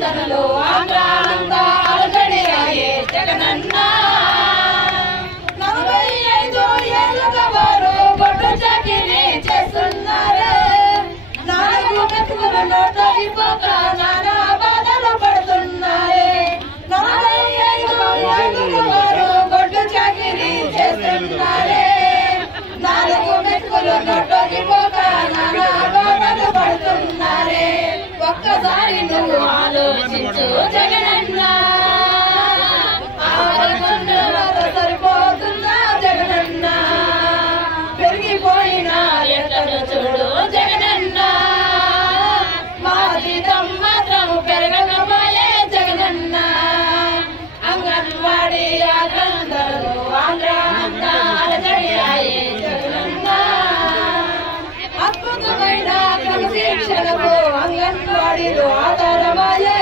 ఆక్రందనలో ఆంధ్ర అంతా అలజడి అయ్యే జగనన్న 45 ఏళ్ళుగా వారు బొట్టు చాకిరీ చేస్తున్నారే. 4 మెతుకులు నోటైపోక నానా బాధలు పడుతున్నారే. 45 ఏళ్ళుగా వారు బొట్టు చాకిరీ చేస్తున్నారే. 4 మెతుకులు నోటైపోక నానా బాధలు పడుతున్నారే. ఒక్కసారి నువ్వు ఆలోచించు జగనన్న, సరిపోతుందా జగనన్న? పెరిగిపోయిన ఎక్కడో చూడు జగనన్న, మా జీతం మాత్రం పెరగకపోయే జగనన్న. అంగన్వాడీ ఆక్రందనలో ఆంధ్ర అంతా అలజడి అయ్యే జగనన్న. అద్భుతమైన క్రమశిక్షణకు అంగన్వాడీలు ఆధారమయ్యే.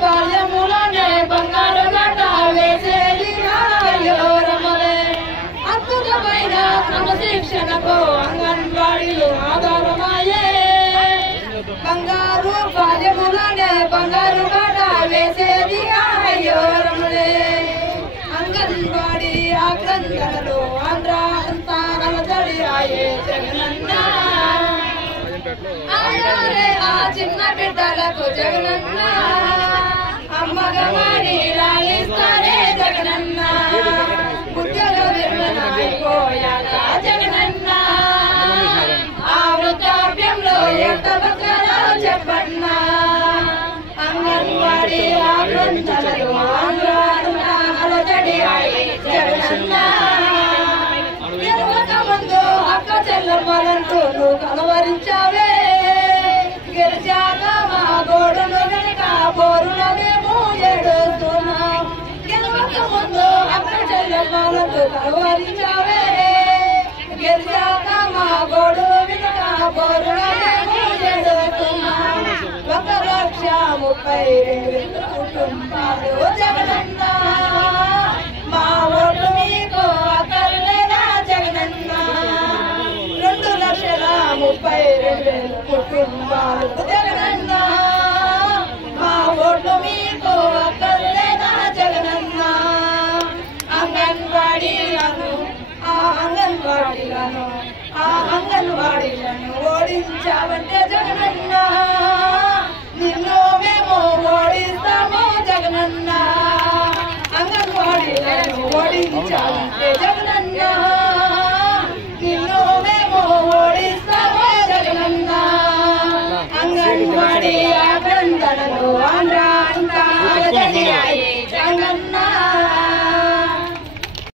బాల్యములోనే బంగారు నాట వేసేది ఆయోరములే. అద్భుతమైన క్రమశిక్షణకు అంగన్వాడీలు ఆధారమయ్యే. బంగారు బాల్యములోనే బంగారు నాట వేసేది ఆయోరములే. అంగన్వాడీ ఆక్రందనలో ఆంధ్ర అంతా అలజడి అయ్యే జగనన్న. ఆయనరే ఆ చిన్న బిడ్డలకు జగనన్న, అమ్మగా మారి లాలిస్తారే జగనన్న. ఉద్యోగ విరమణ అయిపోయాక జగనన్న, ఆ వృద్ధాప్యంలో ఎంత బతకాలో చెప్పన్నా. అంగన్వాడీ ఆక్రందనలో ఆంధ్ర అంతా అలజడి అయ్యే జగనన్న. ముందు అక్క చెల్లమ్మలంటూ నువ్వు కలవరించావే. గెలిచాక మా గోడును వెనుక బోరున మేము ఏడుస్తున్నాం. గెలవక ముందు అక్క చెల్లమ్మలంటూ కలవరించావే. గెలిచాక మా గోడును వెనుక బోరున మేము ఏడుస్తున్నాం. 1,32,000 కుటుంబాలు జగనన్న, మా ఓట్లు మీకు అక్కర్లేదా జగనన్న? 2,32,000 కుటుంబాలు జగనన్న, మా ఓట్లు మీకు అక్కర్లేదా జగనన్న? అంగన్వాడీలను ఓడించావంటే జగనన్న, నిన్ను మేము ఓడిస్తాము జగనన్న. అంగన్వాడీలను ఓడించావంటే జగనన్న, నిన్ను మేము ఓడిస్తాము జగనన్న. అంగన్వాడీ ఆక్రందనలో ఆంధ్ర అంతా అలజడి అయ్యే జగనన్న.